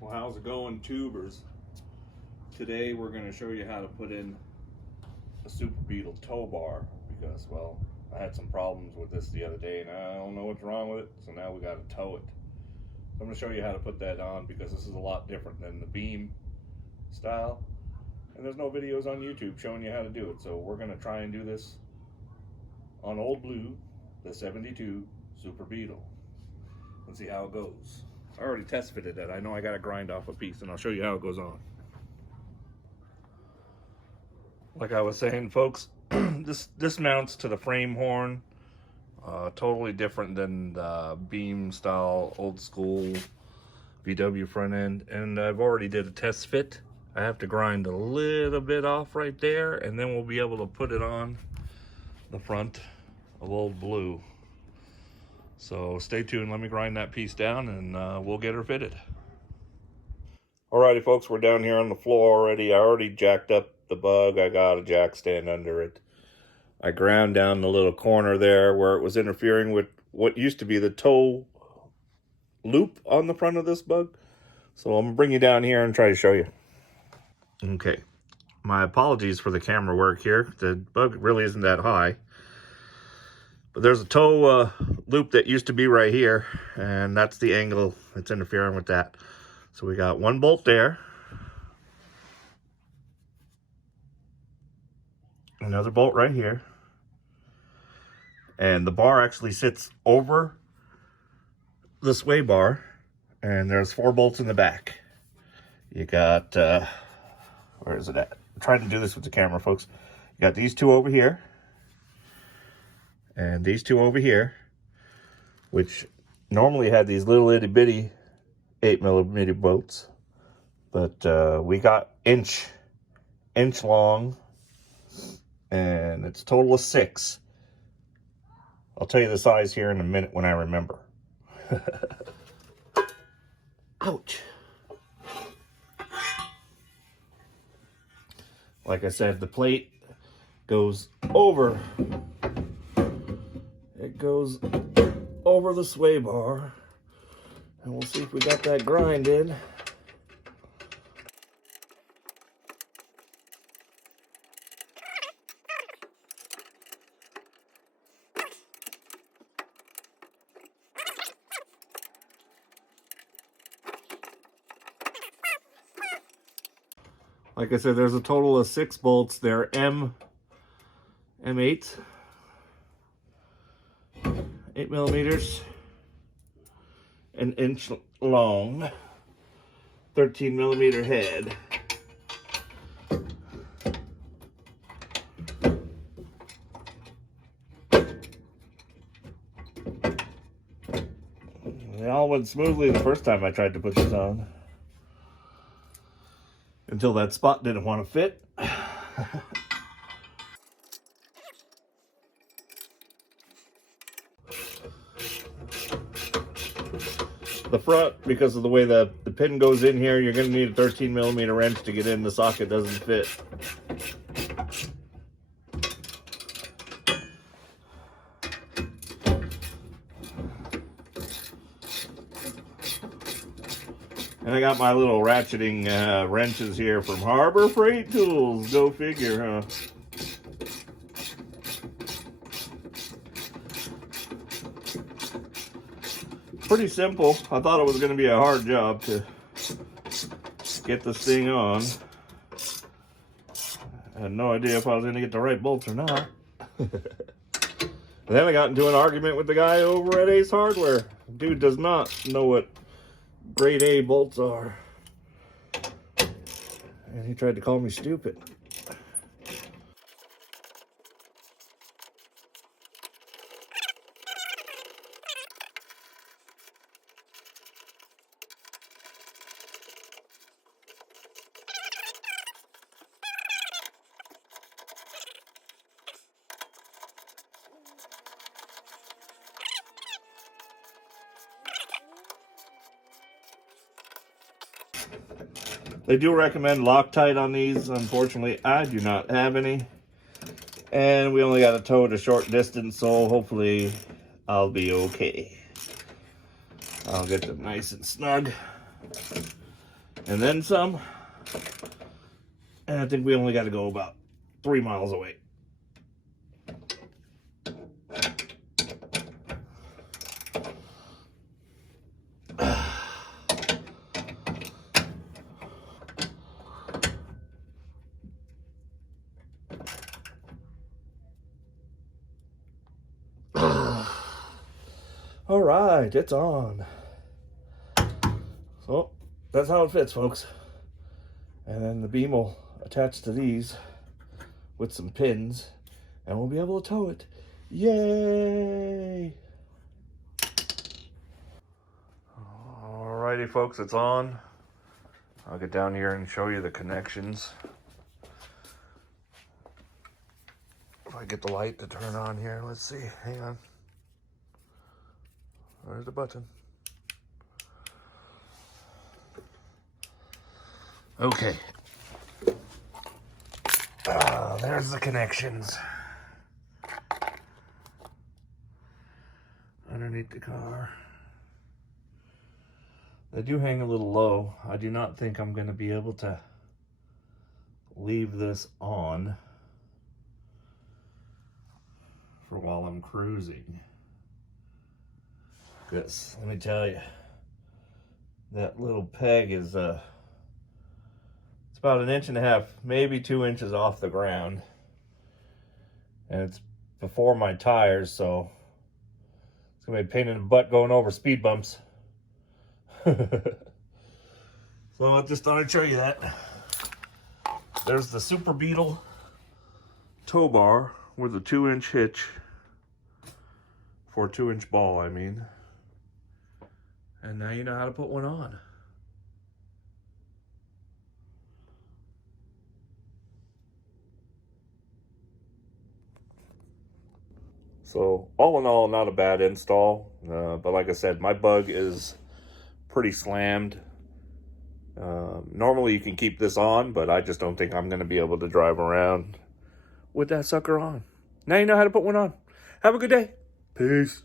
Well, how's it going, tubers? Today we're going to show you how to put in a Super Beetle Tow Bar because, well, I had some problems with this the other day and I don't know what's wrong with it, so now we got to tow it. I'm going to show you how to put that on because this is a lot different than the beam style, and there's no videos on YouTube showing you how to do it, so we're going to try and do this on Old Blue, the 72 Super Beetle. Let's see how it goes. I already test fitted it. I know I got to grind off a piece, and I'll show you how it goes on. Like I was saying, folks, this mounts to the frame horn. Totally different than the beam style old school VW front end. And I've already did a test fit. I have to grind a little bit off right there, and then we'll be able to put it on the front of Old Blue. So stay tuned, let me grind that piece down and we'll get her fitted. Alrighty folks, we're down here on the floor already. I already jacked up the bug. I got a jack stand under it. I ground down the little corner there where it was interfering with what used to be the tow loop on the front of this bug. So I'm gonna bring you down here and try to show you. Okay, my apologies for the camera work here. The bug really isn't that high. But there's a tow loop that used to be right here, and that's the angle that's interfering with that. So we got one bolt there, another bolt right here, and the bar actually sits over the sway bar, and there's 4 bolts in the back. You got, where is it at? I'm trying to do this with the camera, folks. You got these 2 over here, and these 2 over here, which normally had these little itty bitty 8mm bolts, but we got inch long, and it's a total of 6. I'll tell you the size here in a minute when I remember. Ouch. Like I said, the plate goes over. It goes over the sway bar. And we'll see if we got that grind in. Like I said, there's a total of 6 bolts. They're M8, 8mm, an inch long, 13mm head. They all went smoothly the first time I tried to put this on, until that spot didn't want to fit. The front, because of the way the pin goes in here, you're going to need a 13mm wrench to get in. The socket doesn't fit. And I got my little ratcheting wrenches here from Harbor Freight Tools. Go figure, huh? Pretty simple. I thought it was going to be a hard job to get this thing on. I had no idea if I was going to get the right bolts or not. And then I got into an argument with the guy over at Ace Hardware. Dude does not know what grade A bolts are. And he tried to call me stupid. They do recommend Loctite on these. Unfortunately, I do not have any. And we only got to tow it a short distance, so hopefully I'll be okay. I'll get them nice and snug. and then some. And I think we only got to go about 3 miles away. All right, it's on. So that's how it fits, folks. And then the beam will attach to these with some pins, and we'll be able to tow it. Yay! Alrighty, folks, it's on. I'll get down here and show you the connections. If I get the light to turn on here, let's see. Hang on. There's the button. Okay. There's the connections. Underneath the car. They do hang a little low. I do not think I'm going to be able to leave this on for while I'm cruising. Because let me tell you, that little peg is it's about 1.5 inches, maybe 2 inches off the ground, and it's before my tires, so it's gonna be a pain in the butt going over speed bumps. So I just thought I'd show you that. There's the Super Beetle Tow Bar with a 2-inch hitch for a 2-inch ball, I mean. And now you know how to put one on. So all in all, not a bad install. But like I said, my bug is pretty slammed. Normally you can keep this on, but I just don't think I'm going to be able to drive around with that sucker on. Now you know how to put one on. Have a good day. Peace.